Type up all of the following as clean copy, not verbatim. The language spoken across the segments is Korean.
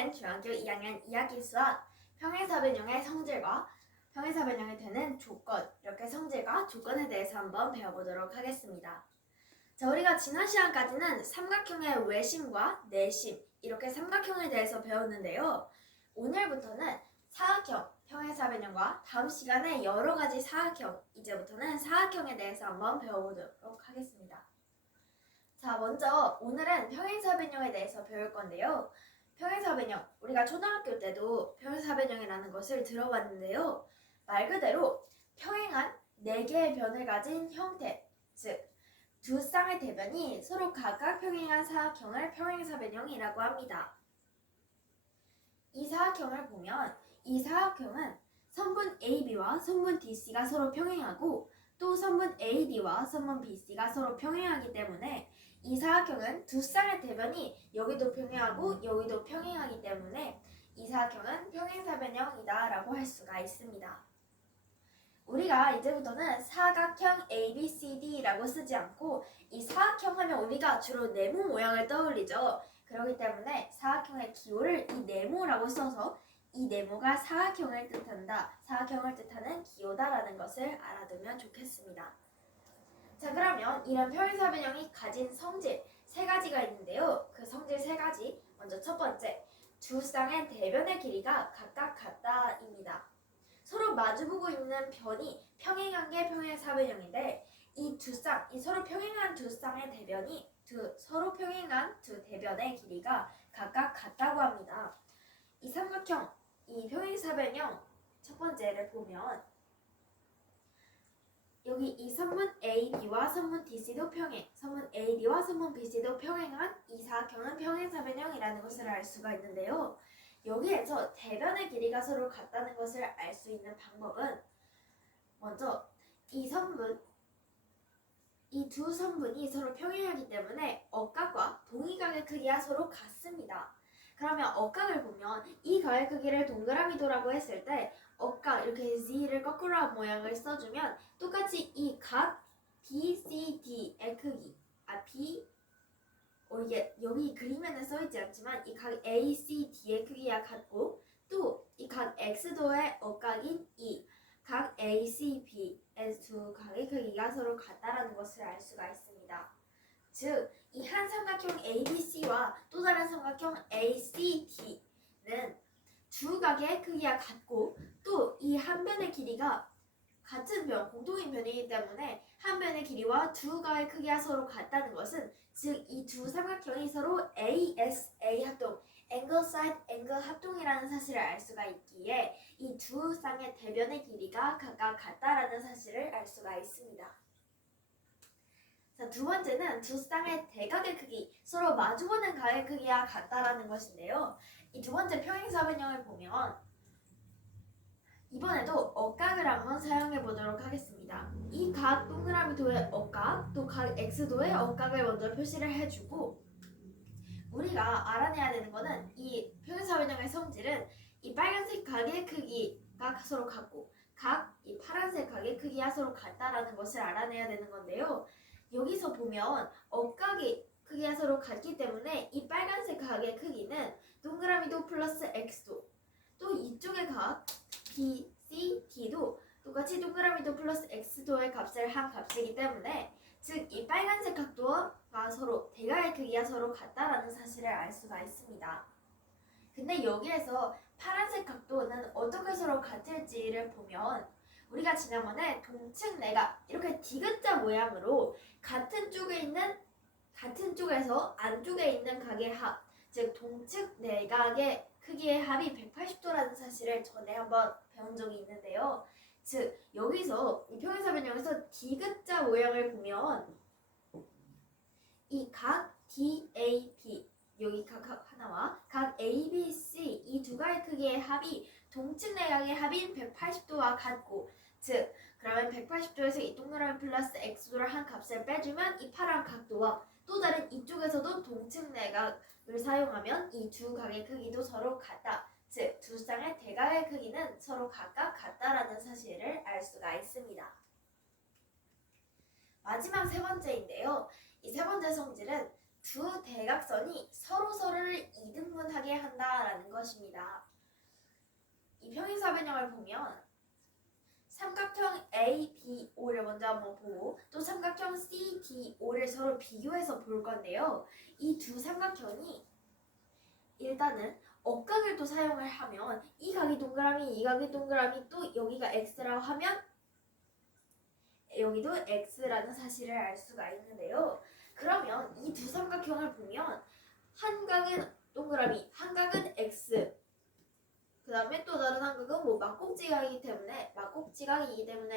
오늘은 중학교 2학년 이야기 수학 평행사변형의 성질과 평행사변형이 되는 조건, 이렇게 성질과 조건에 대해서 한번 배워보도록 하겠습니다. 자, 우리가 지난 시간까지는 삼각형의 외심과 내심, 이렇게 삼각형에 대해서 배웠는데요. 오늘부터는 사각형, 평행사변형과 다음 시간에 여러 가지 사각형, 이제부터는 사각형에 대해서 한번 배워보도록 하겠습니다. 자, 먼저 오늘은 평행사변형에 대해서 배울 건데요. 평행사변형, 우리가 초등학교 때도 평행사변형이라는 것을 들어봤는데요. 말 그대로 평행한 4개의 변을 가진 형태, 즉 두 쌍의 대변이 서로 각각 평행한 사각형을 평행사변형이라고 합니다. 이 사각형을 보면 이 사각형은 선분 AB와 선분 DC가 서로 평행하고 또 선분 AD와 선분 BC가 서로 평행하기 때문에 이 사각형은 두 쌍의 대변이 여기도 평행하고 여기도 평행하기 때문에 이 사각형은 평행사변형이다 라고 할 수가 있습니다. 우리가 이제부터는 사각형 ABCD라고 쓰지 않고 이 사각형 하면 우리가 주로 네모 모양을 떠올리죠. 그렇기 때문에 사각형의 기호를 이 네모라고 써서 이 네모가 사각형을 뜻한다, 사각형을 뜻하는 기호다라는 것을 알아두면 좋겠습니다. 자, 그러면 이런 평행사변형이 가진 성질 3가지가 있는데요. 그 성질 3가지, 먼저 첫 번째, 두 쌍의 대변의 길이가 각각 같다입니다. 서로 마주보고 있는 변이 평행한 게 평행사변형인데 이 두 쌍, 이 서로 평행한 두 쌍의 대변이 서로 평행한 두 대변의 길이가 각각 같다고 합니다. 이 삼각형, 이 평행사변형 첫 번째를 보면 여기 이 선분 AB와 선분 DC도 평행, 선분 AD와 선분 BC도 평행한 이 사각형은 평행사변형이라는 것을 알 수가 있는데요. 여기에서 대변의 길이가 서로 같다는 것을 알 수 있는 방법은 먼저 이 두 선분이 서로 평행하기 때문에 억각과 동의각의 크기가 서로 같습니다. 그러면 억각을 보면 이 각의 크기를 동그라미도라고 했을 때 억각 이렇게 Z를 거꾸로 한 모양을 써주면 똑같이 이 각 BCD의 크기 이게 여기 그림에는 써있지 않지만 이 각 ACD의 크기가 같고 또 이 각 X도의 억각인 이 각 ACB의 두 각의 크기가 서로 같다라는 것을 알 수가 있습니다. 즉, 이 한 삼각형 ABC와 또 다른 삼각형 ACD는 두 각의 크기가 같고 또 이 한 변의 길이가 같은 변, 공통인 변이기 때문에 한 변의 길이와 두 각의 크기가 서로 같다는 것은 즉 이 두 삼각형이 서로 ASA 합동, angle side angle 합동이라는 사실을 알 수가 있기에 이 두 쌍의 대변의 길이가 각각 같다라는 사실을 알 수가 있습니다. 자, 두 번째는 두 쌍의 대각의 크기, 서로 마주보는 각의 크기가 같다라는 것인데요. 이 두 번째 평행사변형을 보면 이번에도 억각을 한번 사용해 보도록 하겠습니다. 이 각 동그라미도의 억각, 또 각 X도의 억각을 먼저 표시를 해주고 우리가 알아내야 되는 것은 이 평행사변형의 성질은 이 빨간색 각의 크기가 서로 같고 이 파란색 각의 크기가 서로 같다라는 것을 알아내야 되는 건데요. 여기서 보면 억각의 크기가 서로 같기 때문에 이 빨간색 각의 크기는 동그라미도 플러스 X도, 또 이쪽의 각 BCD도 똑같이 동그라미도 플러스 X도의 값을 한 값이기 때문에 즉 이 빨간색 각도가 서로 대각의 크기가 서로 같다라는 사실을 알 수가 있습니다. 근데 여기에서 파란색 각도는 어떻게 서로 같을지를 보면 우리가 지난번에 동측 내각 이렇게 디귿자 모양으로 같은 쪽에서 안쪽에 있는 각의 합, 즉 동측 내각의 크기의 합이 180도라는 사실을 전에 한번 배운 적이 있는데요. 즉 여기서 이 평행사변형에서 디귿자 모양을 보면 이 각 DAB 여기 각 하나와 각 ABC 이 두 각의 크기의 합이 동측 내각의 합인 180도와 같고 즉 그러면 180도에서 이 동그라미 플러스 X도를 한 값을 빼주면 이 파란 각도와 또 다른 이쪽에서도 동측 내각을 사용하면 이 두 각의 크기도 서로 같다. 즉 두 쌍의 대각의 크기는 서로 각각 같다라는 사실을 알 수가 있습니다. 마지막 세 번째인데요. 이 세 번째 성질은 두 대각선이 서로를 이등분하게 한다. 한다라는 것입니다. 이 평행사변형을 보면 삼각형 ABO를 먼저 한번 보고 또 삼각형 CDO를 서로 비교해서 볼 건데요. 이 두 삼각형이 일단은 억각을 또 사용을 하면 이 각이 동그라미, 이 각이 동그라미, 또 여기가 x라고 하면 여기도 x라는 사실을 알 수가 있는데요. 그러면 이 두 삼각형을 보면 한 각은 동그라미, 한 각은 x, 그 다음에 또 다른 한 각은 뭐 막꼭지각이기 때문에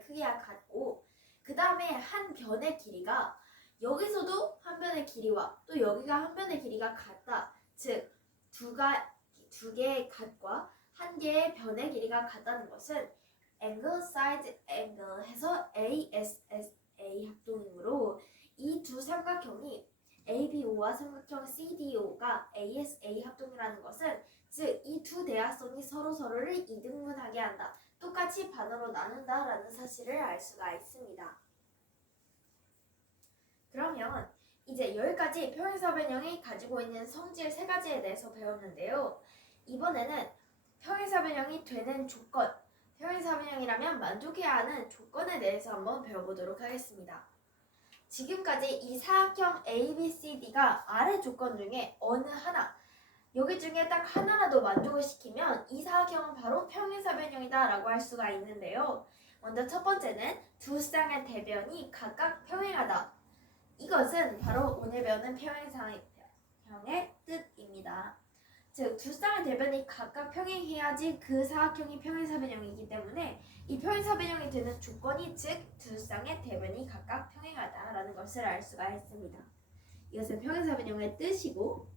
크기가 같고, 그 다음에 한 변의 길이가 여기서도 한 변의 길이와 또 여기가 한 변의 길이가 같다. 즉 두 개의 각과 한 개의 변의 길이가 같다는 것은 angle, side angle 해서 ASSA 합동이므로 이 두 삼각형이 ABO와 삼각형 CDO가 ASA 합동이라는 것은 즉 이 두 대각선이 서로를 이등분하게 한다. 똑같이 반으로 나눈다라는 사실을 알 수가 있습니다. 그러면 이제 여기까지 평행사변형이 가지고 있는 성질 세 가지에 대해서 배웠는데요. 이번에는 평행사변형이 되는 조건, 평행사변형이라면 만족해야 하는 조건에 대해서 한번 배워보도록 하겠습니다. 지금까지 이 사각형 ABCD가 아래 조건 중에 어느 하나, 여기 중에 딱 하나라도 만족을 시키면 이 사각형은 바로 평행사변형이다 라고 할 수가 있는데요. 먼저 첫 번째는 두 쌍의 대변이 각각 평행하다. 이것은 바로 오늘 배우는 평행사변형의 뜻입니다. 즉, 두 쌍의 대변이 각각 평행해야지 그 사각형이 평행사변형이기 때문에 이 평행사변형이 되는 조건이 즉 두 쌍의 대변이 각각 평행하다라는 것을 알 수가 있습니다. 이것은 평행사변형의 뜻이고,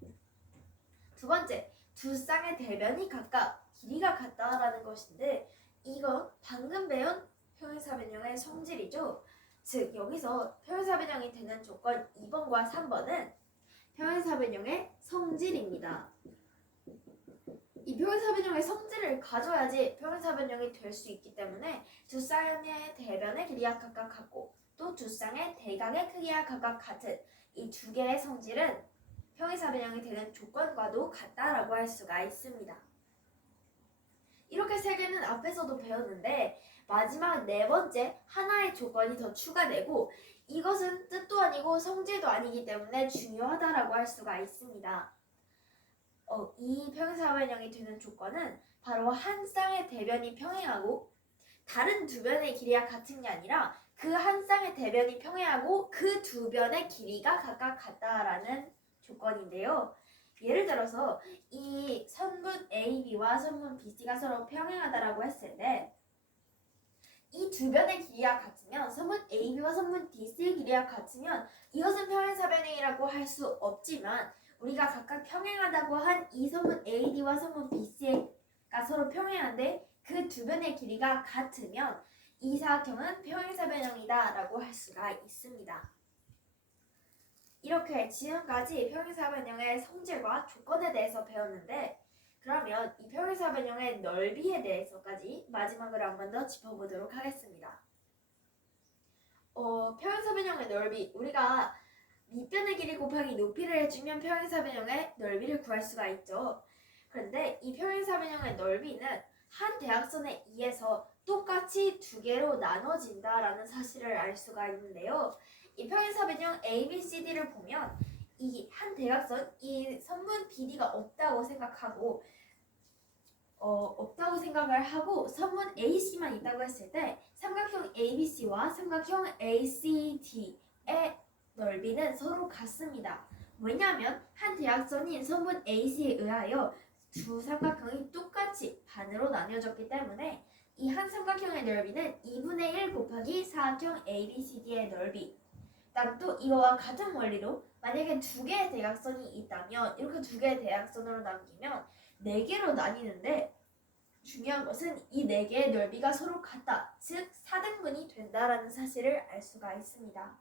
두 번째, 두 쌍의 대변이 각각 길이가 같다라는 것인데 이건 방금 배운 평행사변형의 성질이죠. 즉 여기서 평행사변형이 되는 조건 2번과 3번은 평행사변형의 성질입니다. 이 평행사변형의 성질을 가져야지 평행사변형이 될 수 있기 때문에 두 쌍의 대변의 길이가 각각 같고 또 두 쌍의 대각의 크기가 각각 같은 이 두 개의 성질은 평행사변형이 되는 조건과도 같다라고 할 수가 있습니다. 이렇게 세 개는 앞에서도 배웠는데 마지막 네 번째 하나의 조건이 더 추가되고 이것은 뜻도 아니고 성질도 아니기 때문에 중요하다라고 할 수가 있습니다. 이 평행사변형이 되는 조건은 바로 한 쌍의 대변이 평행하고 다른 두 변의 길이가 같은 게 아니라 그 한 쌍의 대변이 평행하고 그 두 변의 길이가 각각 같다라는 조건인데요. 예를 들어서 이 선분 AB와 선분 BC가 서로 평행하다라고 했을 때 이 두 변의 길이가 같으면 선분 AB와 선분 DC의 길이가 같으면 이것은 평행사변형이라고 할 수 없지만 우리가 각각 평행하다고 한 이 선분 AD와 선분 BC가 서로 평행한데 그 두 변의 길이가 같으면 이 사각형은 평행사변형이다 라고 할 수가 있습니다. 이렇게 지금까지 평행사변형의 성질과 조건에 대해서 배웠는데 그러면 이 평행사변형의 넓이에 대해서까지 마지막으로 한 번 더 짚어보도록 하겠습니다. 평행사변형의 넓이, 우리가 밑변의 길이 곱하기 높이를 해주면 평행사변형의 넓이를 구할 수가 있죠. 그런데 이 평행사변형의 넓이는 한 대각선에 의해서 똑같이 두 개로 나눠진다라는 사실을 알 수가 있는데요. 이 평행사변형 ABCD를 보면 이 한 대각선, 이 선분 BD가 없다고 생각을 하고 선분 AC만 있다고 했을 때 삼각형 ABC와 삼각형 ACD의 넓이는 서로 같습니다. 왜냐하면 한 대각선인 선분 AC에 의하여 두 삼각형이 똑같이 반으로 나뉘어졌기 때문에 이 한 삼각형의 넓이는 2분의 1 곱하기 사각형 ABCD의 넓이. 다음 또 이거와 같은 원리로 만약에 두 개의 대각선이 있다면 이렇게 두 개의 대각선으로 남기면 4개로 나뉘는데 중요한 것은 이 4개의 넓이가 서로 같다. 즉 4등분이 된다라는 사실을 알 수가 있습니다.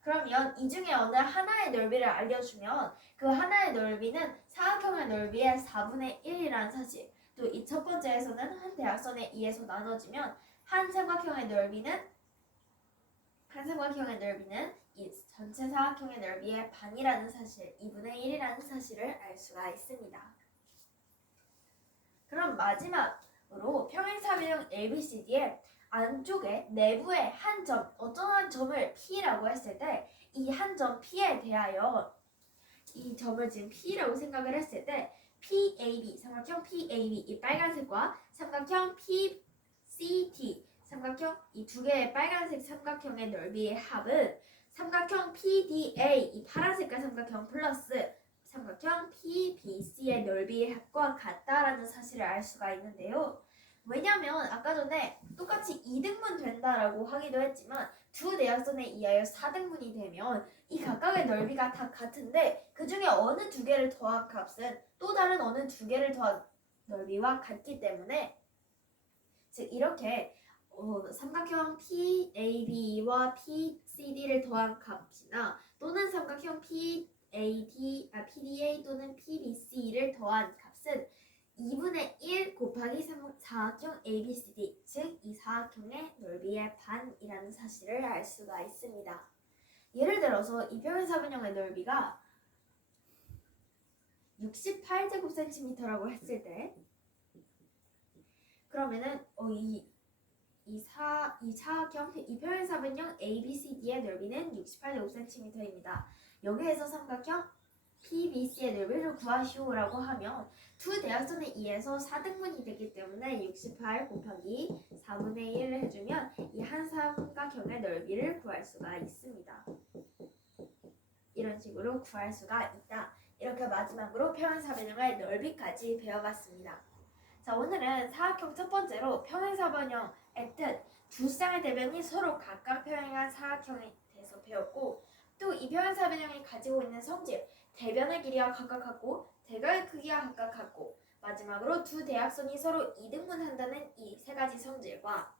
그러면 이 중에 어느 하나의 넓이를 알려주면 그 하나의 넓이는 사각형의 넓이의 4분의 1이라는 사실, 또 이 첫 번째에서는 한 대각선에 의해서 나눠지면 한 삼각형의 넓이는 이 전체 사각형의 넓이의 반이라는 사실, 2분의 1이라는 사실을 알 수가 있습니다. 그럼 마지막으로 평행사변형 ABCD의 안쪽에 내부의 한 점, 어떤 한 점을 P라고 했을 때 이 한 점 P에 대하여 이 점을 지금 P라고 생각을 했을 때 PAB, 삼각형 PAB 이 빨간색과 삼각형 PCD, 삼각형 이 두 개의 빨간색 삼각형의 넓이의 합은 삼각형 PDA 이 파란색깔 삼각형 플러스 삼각형 PBC의 넓이의 합과 같다라는 사실을 알 수가 있는데요. 왜냐면 아까 전에 똑같이 2등분 된다라고 하기도 했지만 두 대각선에 의하여 4등분이 되면 이 각각의 넓이가 다 같은데 그 중에 어느 두 개를 더한 값은 또 다른 어느 두 개를 더한 넓이와 같기 때문에 즉 이렇게 삼각형 PAB와 PCD를 더한 값이나 또는 삼각형 PDA 또는 PBC를 더한 값은 2분의 1 곱하기 사각형 ABCD 즉 이 사각형의 넓이의 반이라는 사실을 알 수가 있습니다. 예를 들어서 이 평행사변형의 넓이가 68제곱cm라고 했을 때 그러면은 이 사각형 이 평행사변형 ABCD의 넓이는 68제곱cm입니다. 여기에서 삼각형 PBC의 넓이를 구하시오라고 하면 두 대각선에 의해서 4등분이 되기 때문에 68 곱하기 4분의 1을 해주면 이 한 삼각형의 넓이를 구할 수가 있습니다. 이런 식으로 구할 수가 있다. 이렇게 마지막으로 평행사변형의 넓이까지 배워봤습니다. 자, 오늘은 사각형 첫 번째로 평행사변형의 뜻, 두 쌍의 대변이 서로 각각 평행한 사각형에 대해서 배웠고 또 이 평행사변형이 가지고 있는 성질, 대변의 길이가 각각 같고 대각의 크기가 각각 같고 마지막으로 두 대각선이 서로 이등분한다는 이 세 가지 성질과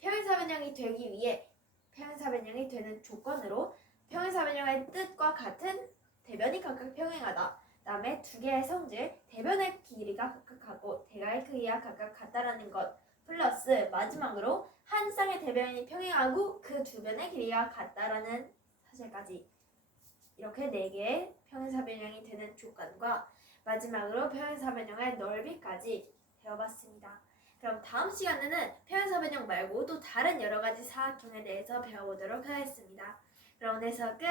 평행사변형이 되기 위해 평행사변형이 되는 조건으로 평행사변형의 뜻과 같은 대변이 각각 평행하다. 다음에 두 개의 성질, 대변의 길이가 각각하고 대각의 크기가 각각 같다라는 것 플러스 마지막으로 한 쌍의 대변이 평행하고 그 두 변의 길이가 같다라는 사실까지 이렇게 네 개의 평행사변형이 되는 조건과 마지막으로 평행사변형의 넓이까지 배워봤습니다. 그럼 다음 시간에는 평행사변형 말고 또 다른 여러 가지 사각형에 대해서 배워보도록 하겠습니다. 그럼 오늘 수업 끝!